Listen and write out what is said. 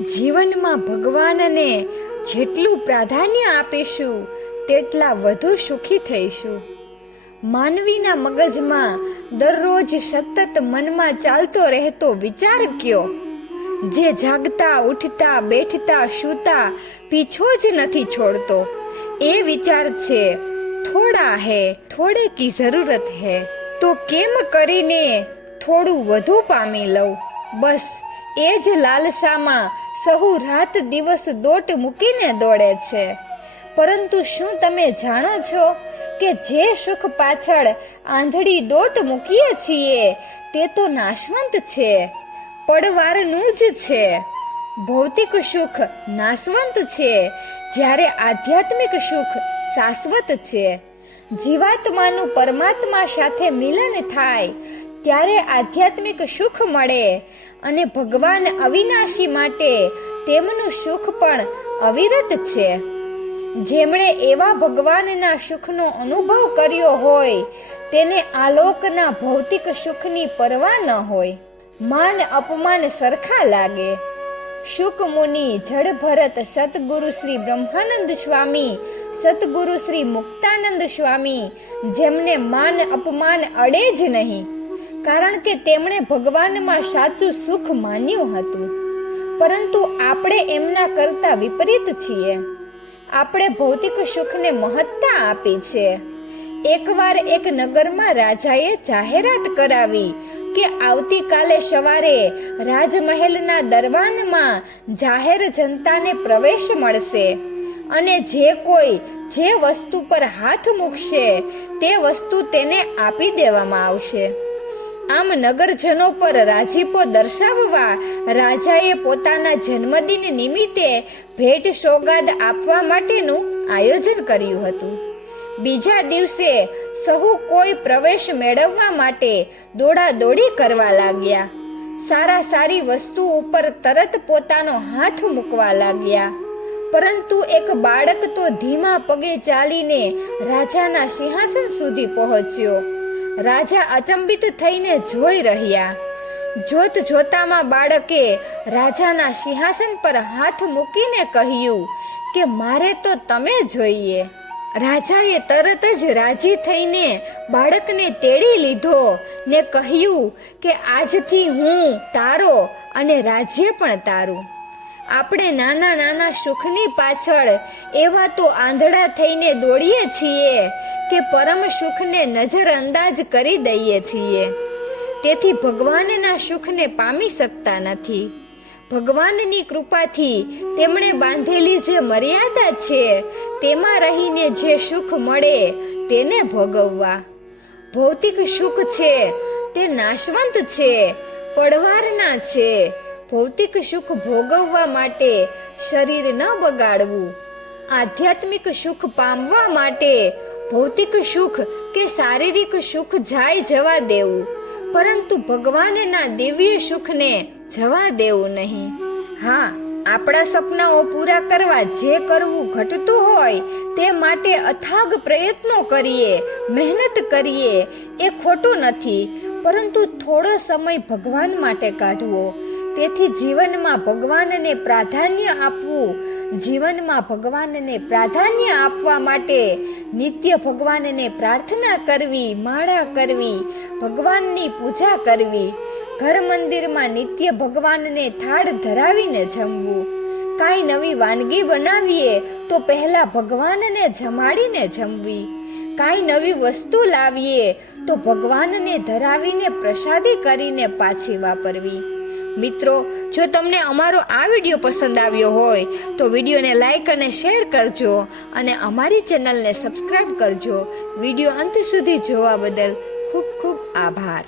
જીવનમાં ભગવાનને જેટલું પ્રાધાન્ય આપીશું, તેટલા વધુ સુખી થઈશું. માનવીના મગજમાં દરરોજ સતત મનમાં ચાલતો રહેતો વિચાર કયો? જે જાગતા, ઉઠતા, બેઠતા, સૂતા, પીછો જ નથી છોડતો. એ વિચાર છે, થોડા હે, થોડે કી જરૂરત હે. તો કેમ કરીને થોડું વધુ પામી લઉં? બસ એ જ લાલસામાં સહુ રાત દિવસ દોટ મૂકીને દોડે છે. પરંતુ શું તમે જાણો છો કે જે સુખ પાછળ આંધળી દોટ મૂકીએ છીએ તે તો નાશવંત છે? પડવારનું જ છે. ભૌતિક સુખ નાશવંત છે, જ્યારે આધ્યાત્મિક સુખ શાશ્વત છે. જીવાત્માનું પરમાત્મા સાથે મિલન થાય ત્યારે આધ્યાત્મિક સુખ મળે અને ભગવાન અવિનાશી માટે તેમનું સુખ પણ અવિરત છે. જેમણે એવા ભગવાનના સુખનો અનુભવ કર્યો હોય, તેને આલોકના ભૌતિક સુખની પરવા ન હોય. માન અપમાન સરખા લાગે. શુક મુનિ જડ ભરત સતગુરુ શ્રી બ્રહ્માનંદ સ્વામી સતગુરુ શ્રી મુક્તાનંદ સ્વામી, જેમને માન અપમાન અડે જ નહીં. કારણ કે તેમણે ભગવાનમાં સાચું સુખ માન્યું હતું. પરંતુ આપણે એમના કરતા વિપરીત છીએ. આપણે ભૌતિક સુખને મહત્તા આપી છે. એકવાર એક નગરમાં રાજાએ જાહેરાત કરાવી કે આવતીકાલે સવારે રાજમહેલના દરવાનમાં જાહેર જનતાને પ્રવેશ મળશે અને જે કોઈ જે વસ્તુ પર હાથ મૂકશે, તે વસ્તુ તેને આપી દેવામાં આવશે. આમ નગરજનો પર રાજીપો દર્શાવવા રાજાએ પોતાના જન્મદિન નિમિત્તે ભેટ સોગાદ આપવા માટેનું આયોજન કર્યું હતું. બીજા દિવસે સહુ કોઈ પ્રવેશ મેળવવા માટે દોડાદોડી કરવા લાગ્યા. સારા સારી વસ્તુ ઉપર તરત પોતાનો હાથ મૂકવા લાગ્યા. પરંતુ એક બાળક તો ધીમા પગે ચાલીને રાજાના સિંહાસન સુધી પહોંચ્યો. રાજા અચંબિત થઈને જોઈ રહ્યા. જોત જોતામાં બાળકે રાજાના સિંહાસન પર હાથ મૂકીને કહ્યું કે મારે તો તમે જોઈએ. રાજાએ તરત જ રાજી થઈને બાળકને તેડી લીધો ને કહ્યું કે આજથી હું તારો અને રાજ્ય પણ તારું. આપણે નાના નાના સુખની પાછળ એવા તો આંધળા થઈને દોડીએ છીએ કે પરમ સુખને નજરઅંદાજ કરી દઈએ છીએ. તેથી ભગવાનના સુખને પામી શકતા નથી. ભગવાનની કૃપાથી તેમણે બાંધેલી જે મર્યાદા છે, તેમાં રહીને જે સુખ મળે, તેને ભોગવવા. ભૌતિક સુખ છે, તે નાશવંત છે, પડવારના છે. ભૌતિક સુખ ભોગવવા માટે શરીર ન બગાડવું. આધ્યાત્મિક સુખ પામવા માટે ભૌતિક સુખ કે શારીરિક સુખ જાય જવા દેવું. પરંતુ ભગવાનના દિવ્ય સુખને જવા દેવું નહીં. હા, આપણા સપનાઓ પૂરા કરવા જે કરવું ઘટતું હોય તે માટે અથાગ પ્રયત્નો કરીએ, મહેનત કરીએ એ ખોટું નથી. પરંતુ થોડો સમય ભગવાન માટે કાઢવો. તેથી જીવનમાં ભગવાનને પ્રાધાન્ય આપવું, જીવનમાં ભગવાનને પ્રાધાન્ય આપવા માટે નિત્ય ભગવાનને પ્રાર્થના કરવી, માળા કરવી, ભગવાનની પૂજા કરવી. ઘર મંદિરમાં નિત્ય ભગવાનને થાળ ધરાવીને જમવું. કાંઈ નવી વાનગી બનાવીએ તો પહેલા ભગવાનને જમાડીને જમવી. કાંઈ નવી વસ્તુ લાવીએ તો ભગવાનને ધરાવીને પ્રસાદી કરીને પાછી વાપરવી. મિત્રો, જો તમને અમારો આ વીડિયો પસંદ આવ્યો હોય, તો વિડીયોને લાઈક અને શેર કરજો અને અમારી ચેનલને સબસ્ક્રાઈબ કરજો. વીડિયો અંત સુધી જોવા બદલ ખૂબ ખૂબ આભાર.